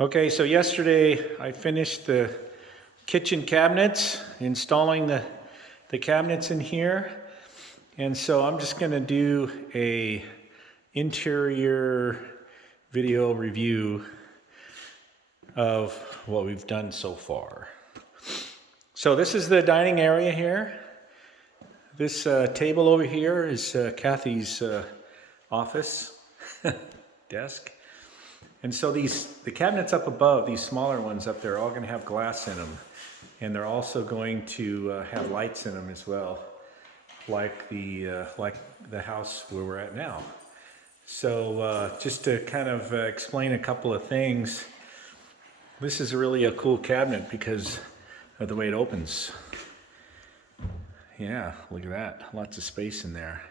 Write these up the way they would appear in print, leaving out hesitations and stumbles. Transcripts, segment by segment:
Okay, so yesterday I finished the kitchen cabinets, installing the cabinets in here. And so I'm just gonna do a interior video review of what we've done so far. So this is the dining area here. This table over here is Kathy's office desk. And so the cabinets up above, these smaller ones up there, are all going to have glass in them. And they're also going to have lights in them as well, like the house where we're at now. So just to kind of explain a couple of things, this is really a cool cabinet because of the way it opens. Yeah, look at that, lots of space in there.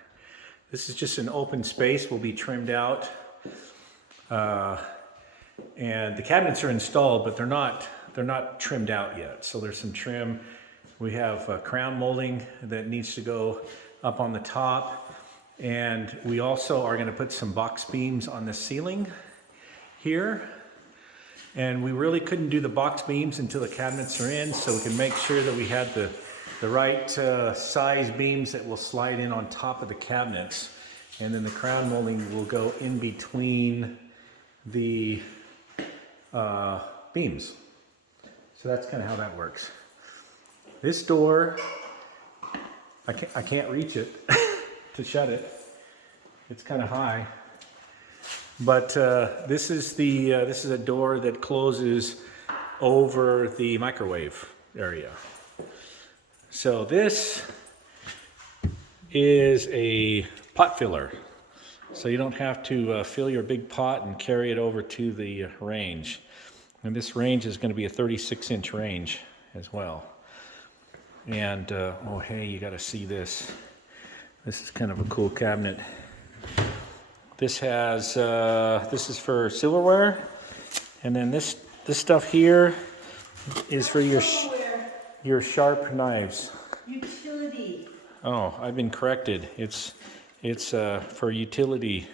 This is just an open space, will be trimmed out. And the cabinets are installed, but they're not trimmed out yet. So there's some trim. We have crown molding that needs to go up on the top. And we also are going to put some box beams on the ceiling here. And we really couldn't do the box beams until the cabinets are in, so we can make sure that we had the right size beams that will slide in on top of the cabinets. And then the crown molding will go in between the beams. So that's kind of how that works. This door, I can't reach it to shut it. It's kind of high. But this is a door that closes over the microwave area. So this is a pot filler. So you don't have to fill your big pot and carry it over to the range. And this range is going to be a 36-inch range as well. And, oh hey, you got to see this. This is kind of a cool cabinet. This has, this is for silverware. And then this stuff here is for your sharp knives. Utility. Oh, I've been corrected. It's for utility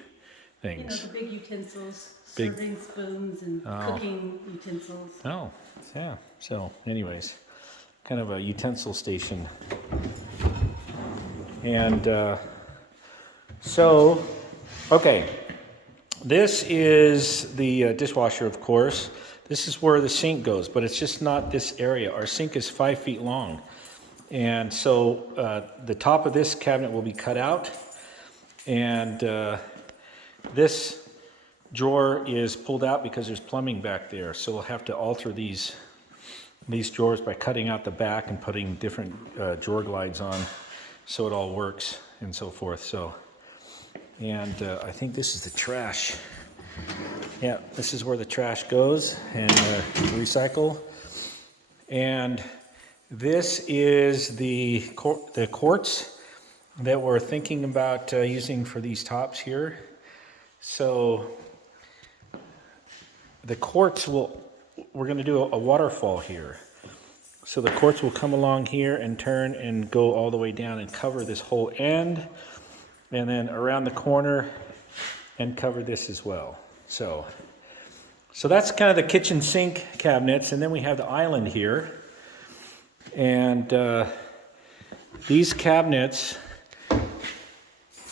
things. You know, the big utensils, serving spoons and cooking utensils. Oh, yeah. So anyways, kind of a utensil station. And so, okay. This is the dishwasher, of course. This is where the sink goes, but it's just not this area. Our sink is 5 feet long. And so the top of this cabinet will be cut out. And this drawer is pulled out because there's plumbing back there. So we'll have to alter these drawers by cutting out the back and putting different drawer glides on so it all works and so forth. So, and I think this is the trash. Yeah, this is where the trash goes and recycle. And this is the quartz that we're thinking about using for these tops here. So the quartz we're going to do a waterfall here. So the quartz will come along here and turn and go all the way down and cover this whole end, and then around the corner and cover this as well. So that's kind of the kitchen sink cabinets, and then we have the island here. And these cabinets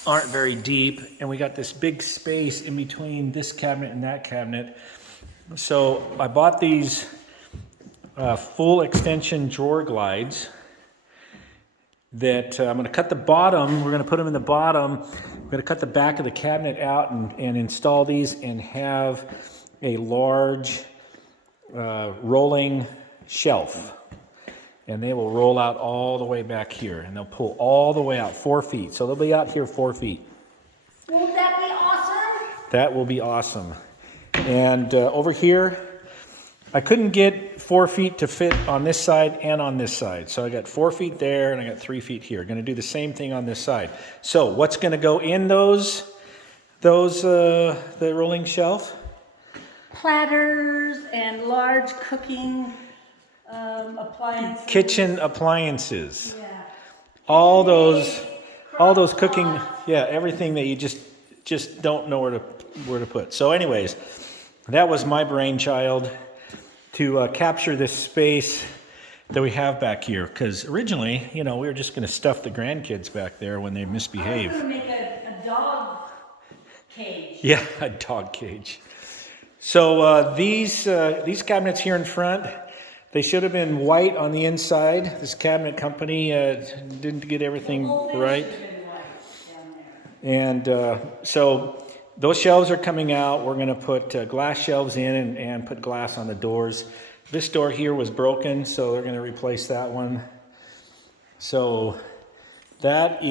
aren't very deep, and we got this big space in between this cabinet and that cabinet. So I bought these full extension drawer glides that I'm going to cut the bottom. We're going to put them in the bottom. We're going to cut the back of the cabinet out and install these and have a large rolling shelf. And they will roll out all the way back here, and they'll pull all the way out 4 feet. So they'll be out here 4 feet. Won't that be awesome? That will be awesome. And over here, I couldn't get 4 feet to fit on this side and on this side. So I got 4 feet there, and I got 3 feet here. Going to do the same thing on this side. So what's going to go in the rolling shelf? Platters and large cooking appliances. Kitchen appliances. Yeah. All those cooking, yeah, everything that you just don't know where to put. So anyways, that was my brainchild to capture this space that we have back here. Because originally, you know, we were just going to stuff the grandkids back there when they misbehave. I was going to make a dog cage. Yeah, a dog cage. So these cabinets here in front, they should have been white on the inside. This cabinet company didn't get everything right. Should have been white down there. And so those shelves are coming out. We're going to put glass shelves in and put glass on the doors. This door here was broken, so they're going to replace that one. So that's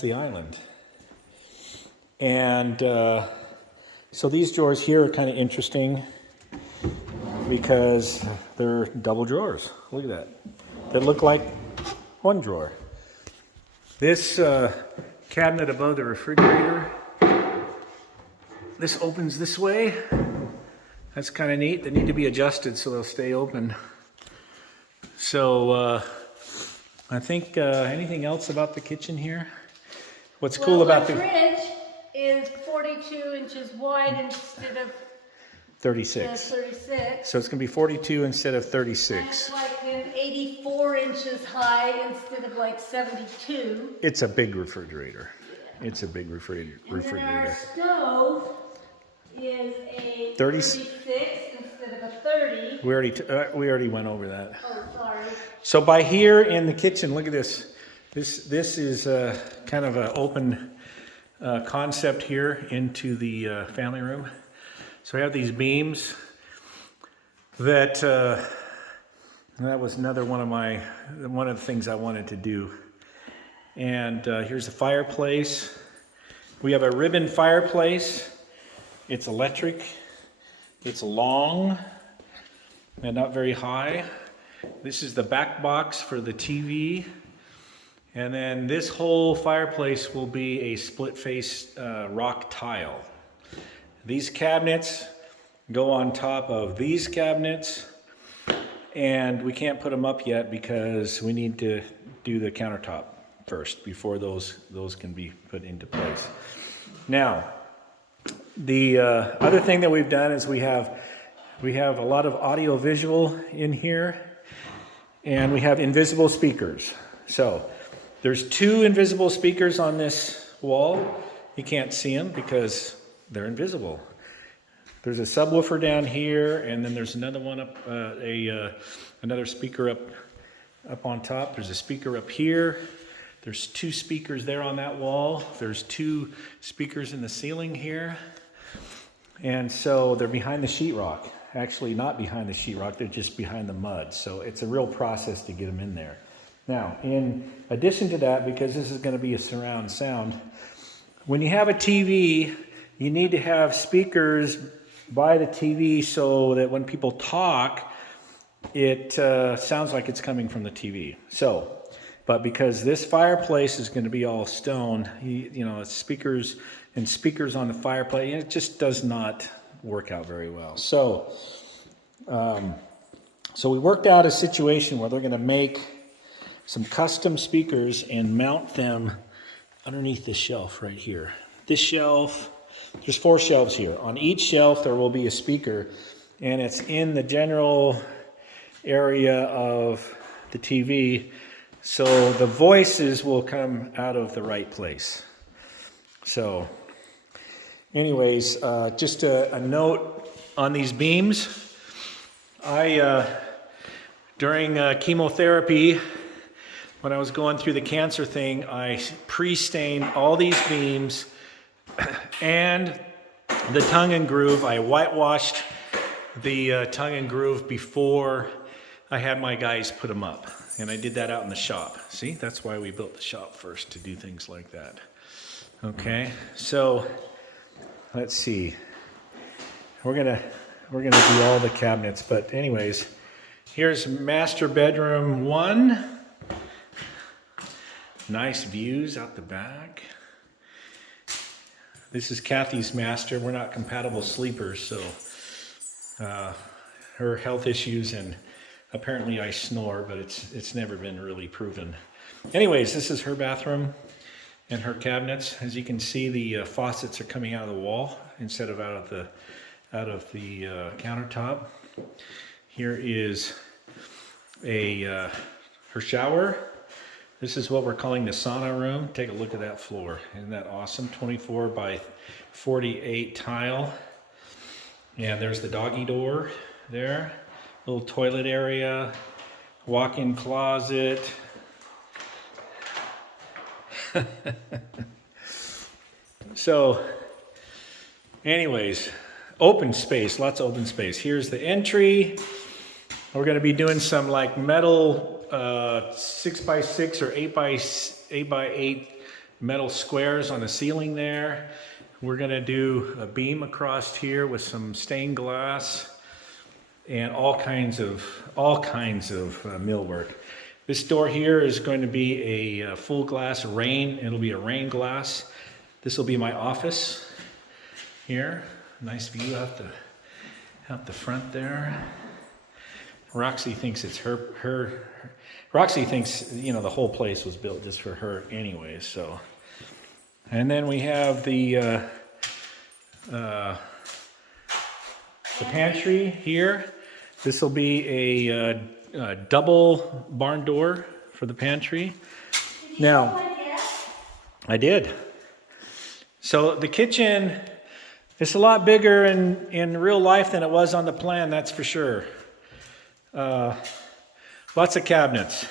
the island. And so these drawers here are kind of interesting because they're double drawers. Look at that. They look like one drawer. This cabinet above the refrigerator, this opens this way. That's kind of neat. They need to be adjusted so they'll stay open. So I think anything else about the kitchen here? What's cool about the fridge is 42 inches wide instead of 36. 36. So it's going to be 42 instead of 36. It's like 84 inches high instead of like 72. It's a big refrigerator. It's a big refrigerator. And then our stove is a 36 instead of a 30. We already went over that. Oh, sorry. So by here in the kitchen, look at this. This is kind of an open concept here into the family room. So we have these beams that was another one of the things I wanted to do. And here's the fireplace. We have a ribbon fireplace. It's electric. It's long and not very high. This is the back box for the TV. And then this whole fireplace will be a split face rock tile. These cabinets go on top of these cabinets, and we can't put them up yet because we need to do the countertop first before those can be put into place. Now, the other thing that we've done is we have a lot of audio visual in here, and we have invisible speakers. So there's 2 invisible speakers on this wall. You can't see them because they're invisible. There's a subwoofer down here, and then there's another one up, another speaker up on top. There's a speaker up here. There's 2 speakers there on that wall. There's 2 speakers in the ceiling here. And so they're behind the sheetrock. Actually, not behind the sheetrock, they're just behind the mud. So it's a real process to get them in there. Now, in addition to that, because this is going to be a surround sound, when you have a TV, you need to have speakers by the TV so that when people talk, it sounds like it's coming from the TV. So, but because this fireplace is going to be all stone, it's speakers on the fireplace, and it just does not work out very well. So we worked out a situation where they're going to make some custom speakers and mount them underneath this shelf right here. This shelf, there's 4 shelves here. On each shelf there will be a speaker, and it's in the general area of the TV, so the voices will come out of the right place. So anyways, just a note on these beams. During chemotherapy, when I was going through the cancer thing, I pre-stained all these beams and the tongue and groove. I whitewashed the tongue and groove before I had my guys put them up. And I did that out in the shop. See, that's why we built the shop first, to do things like that. Okay, so let's see. We're gonna do all the cabinets, but anyways, here's master bedroom 1. Nice views out the back. This is Kathy's master. We're not compatible sleepers, so her health issues, and apparently I snore, but it's never been really proven. Anyways, this is her bathroom. and her cabinets. As you can see, the faucets are coming out of the wall instead of out of the countertop. Here is her shower. This is what we're calling the sauna room. Take a look at that floor. Isn't that awesome? 24 by 48 tile. And there's the doggy door there. Little toilet area, walk-in closet. So, anyways, open space, lots of open space. Here's the entry. We're going to be doing some like metal 6x6 or 8x8 metal squares on the ceiling there. We're going to do a beam across here with some stained glass and all kinds of millwork. This door here is going to be a full glass rain. It'll be a rain glass. This will be my office here. Nice view out the front there. Roxy thinks it's her. Roxy thinks, you know, the whole place was built just for her anyway. So, and then we have the pantry here. This will be a double barn door for the pantry. Now, I did. So the kitchen is a lot bigger in real life than it was on the plan, that's for sure. Lots of cabinets.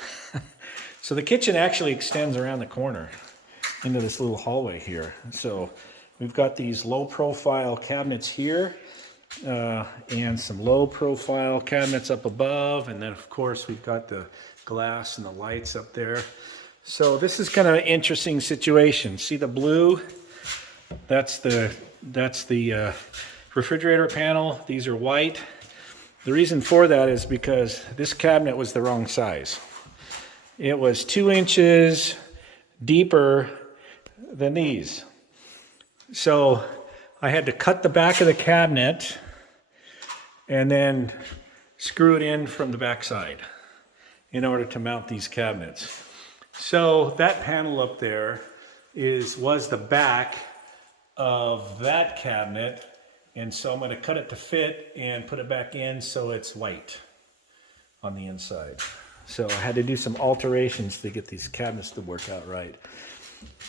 So the kitchen actually extends around the corner into this little hallway here. So we've got these low profile cabinets here and some low profile cabinets up above. And then of course we've got the glass and the lights up there. So this is kind of an interesting situation. See the blue? That's the refrigerator panel. These are white. The reason for that is because this cabinet was the wrong size. It was 2 inches deeper than these. So I had to cut the back of the cabinet and then screw it in from the back side in order to mount these cabinets. So that panel up there was the back of that cabinet. And so I'm going to cut it to fit and put it back in so it's white on the inside. So I had to do some alterations to get these cabinets to work out right.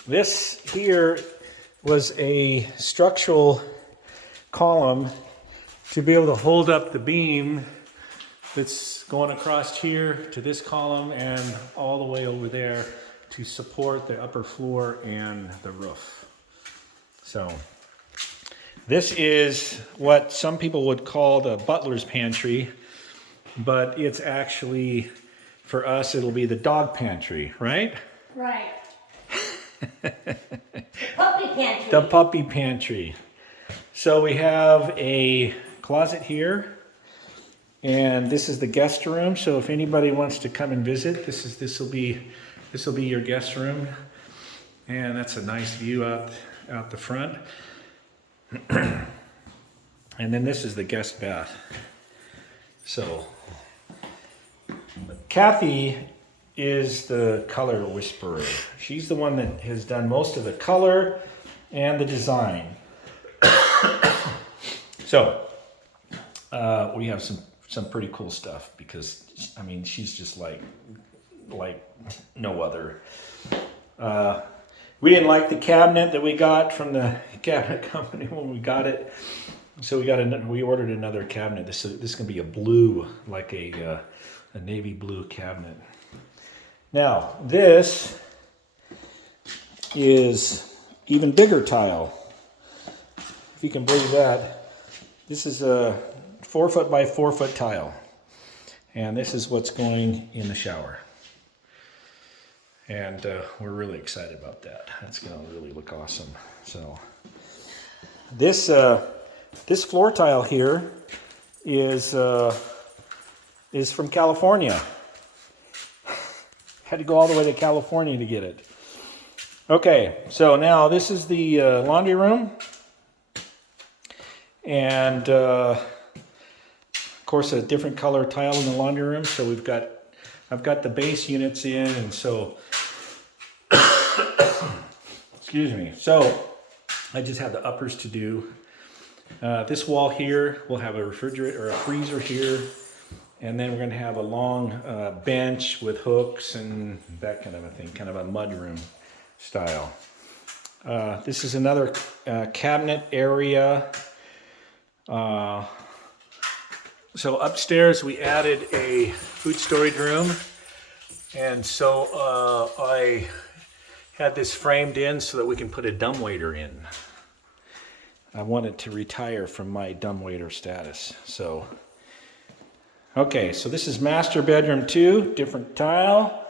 This here was a structural column to be able to hold up the beam that's going across here to this column and all the way over there to support the upper floor and the roof. So this is what some people would call the butler's pantry, but it's actually, for us, it'll be the dog pantry, right? Right. Puppy pantry. The puppy pantry. So we have a closet here, and this is the guest room. So if anybody wants to come and visit, this will be your guest room, and that's a nice view out the front. And then this is the guest bath. So Kathy is the color whisperer. She's the one that has done most of the color and the design. So we have some pretty cool stuff because, I mean, she's just like no other. We didn't like the cabinet that we got from the cabinet company when we got it, so we ordered another cabinet. This is going to be a blue, like a navy blue cabinet. Now this is even bigger tile. If you can believe that, this is a 4 foot by 4 foot tile, and this is what's going in the shower. And we're really excited about that. That's going to really look awesome. So this floor tile here is from California. Had to go all the way to California to get it. Okay, so now this is the laundry room, and of course a different color tile in the laundry room. So I've got the base units in, and so Excuse me. So I just have the uppers to do. This wall here will have a refrigerator or a freezer here. And then we're going to have a long bench with hooks and that kind of a thing, kind of a mudroom style. This is another cabinet area. So upstairs we added a food storage room. And so I had this framed in so that we can put a dumbwaiter in. I wanted to retire from my dumbwaiter status, so. Okay, so this is master bedroom 2, different tile,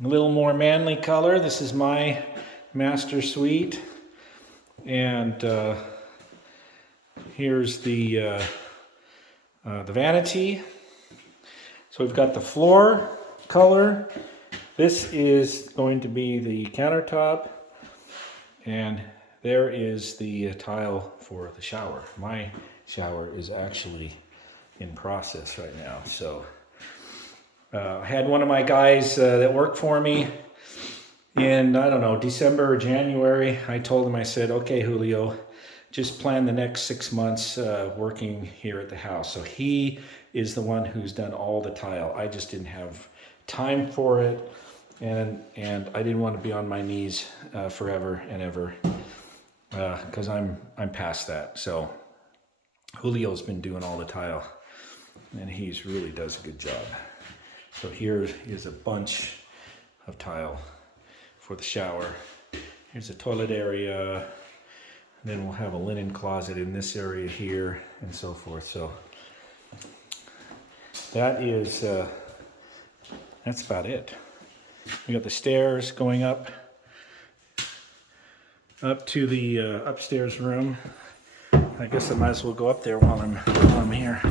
a little more manly color. This is my master suite, and here's the vanity. So we've got the floor color. This is going to be the countertop, and there is the tile for the shower. My shower is actually in process right now. So I had one of my guys that worked for me in, I don't know, December or January. I told him, I said, okay, Julio, just plan the next 6 months working here at the house. So he is the one who's done all the tile. I just didn't have time for it, and I didn't want to be on my knees forever and ever, because I'm past that. So Julio's been doing all the tile, and he's really does a good job. So here is a bunch of tile for the shower. Here's a toilet area, and then we'll have a linen closet in this area here, and so forth. So that is that's about it. We got the stairs going up to the upstairs room. I guess I might as well go up there while I'm here,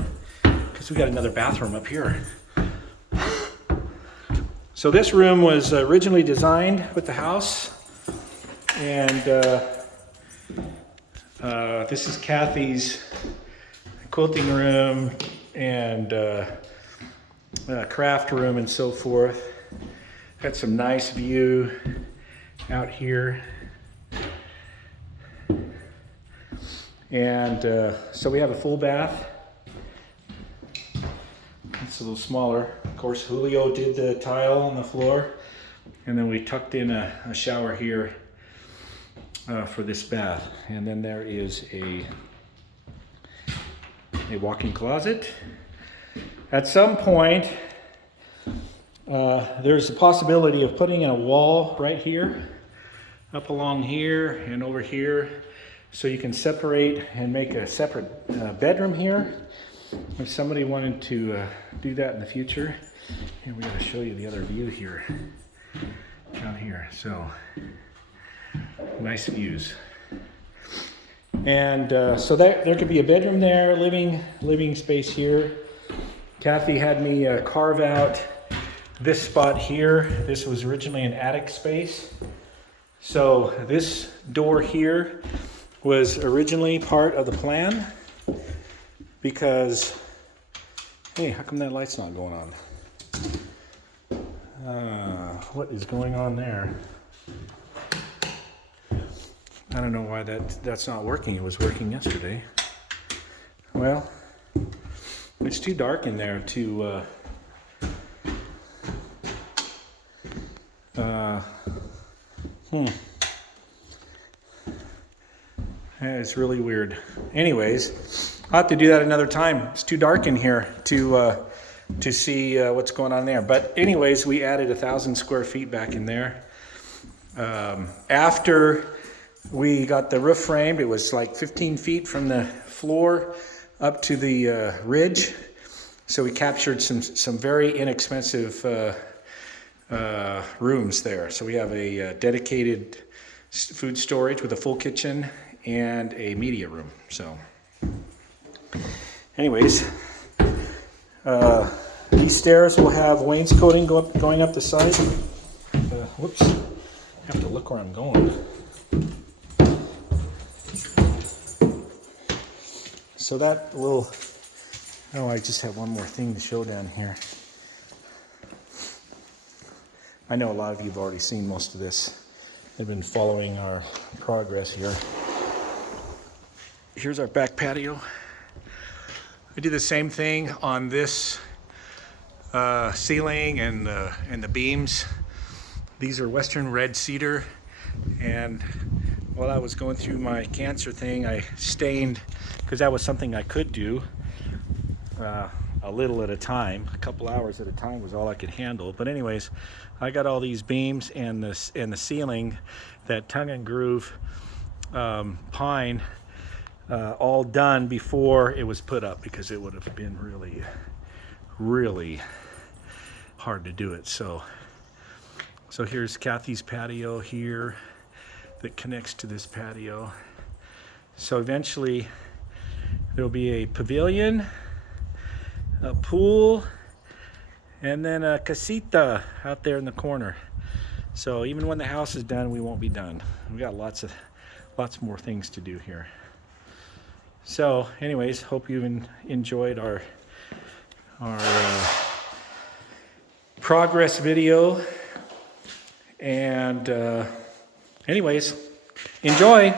because we got another bathroom up here. So this room was originally designed with the house, and this is Kathy's quilting room and craft room and so forth. Got some nice view out here. And so we have a full bath. It's a little smaller. Of course, Julio did the tile on the floor, and then we tucked in a shower here for this bath. And then there is a walk-in closet. At some point, there's a possibility of putting in a wall right here, up along here and over here, so you can separate and make a separate bedroom here. If somebody wanted to do that in the future. And we're going to show you the other view here, down here. So nice views. And so there could be a bedroom there, living space here. Kathy had me carve out this spot here. This was originally an attic space. So this door here was originally part of the plan, because, hey, how come that light's not going on? What is going on there? I don't know why that's not working. It was working yesterday. Well, it's too dark in there to it's really weird. Anyways, I'll have to do that another time. It's too dark in here to see what's going on there. But anyways, we added 1,000 square feet back in there. After we got the roof framed, it was like 15 feet from the floor up to the ridge. So we captured some very inexpensive rooms there. So we have a dedicated food storage with a full kitchen and a media room. So anyways, these stairs will have wainscoting going up the side. Whoops, I have to look where I'm going. So that will, oh, I just have one more thing to show down here. I know a lot of you have already seen most of this. have been following our progress here. Here's our back patio. I did the same thing on this ceiling and the beams. These are Western red cedar, and while I was going through my cancer thing, I stained, because that was something I could do a little at a time. A couple hours at a time was all I could handle. But anyways, I got all these beams and the ceiling, that tongue and groove pine, all done before it was put up, because it would have been really hard to do it. So here's Kathy's patio here that connects to this patio. So eventually there'll be a pavilion, a pool, and then a casita out there in the corner. So even when the house is done, we won't be done. We've got lots more things to do here. So anyways, hope you enjoyed our progress video. And anyways, enjoy.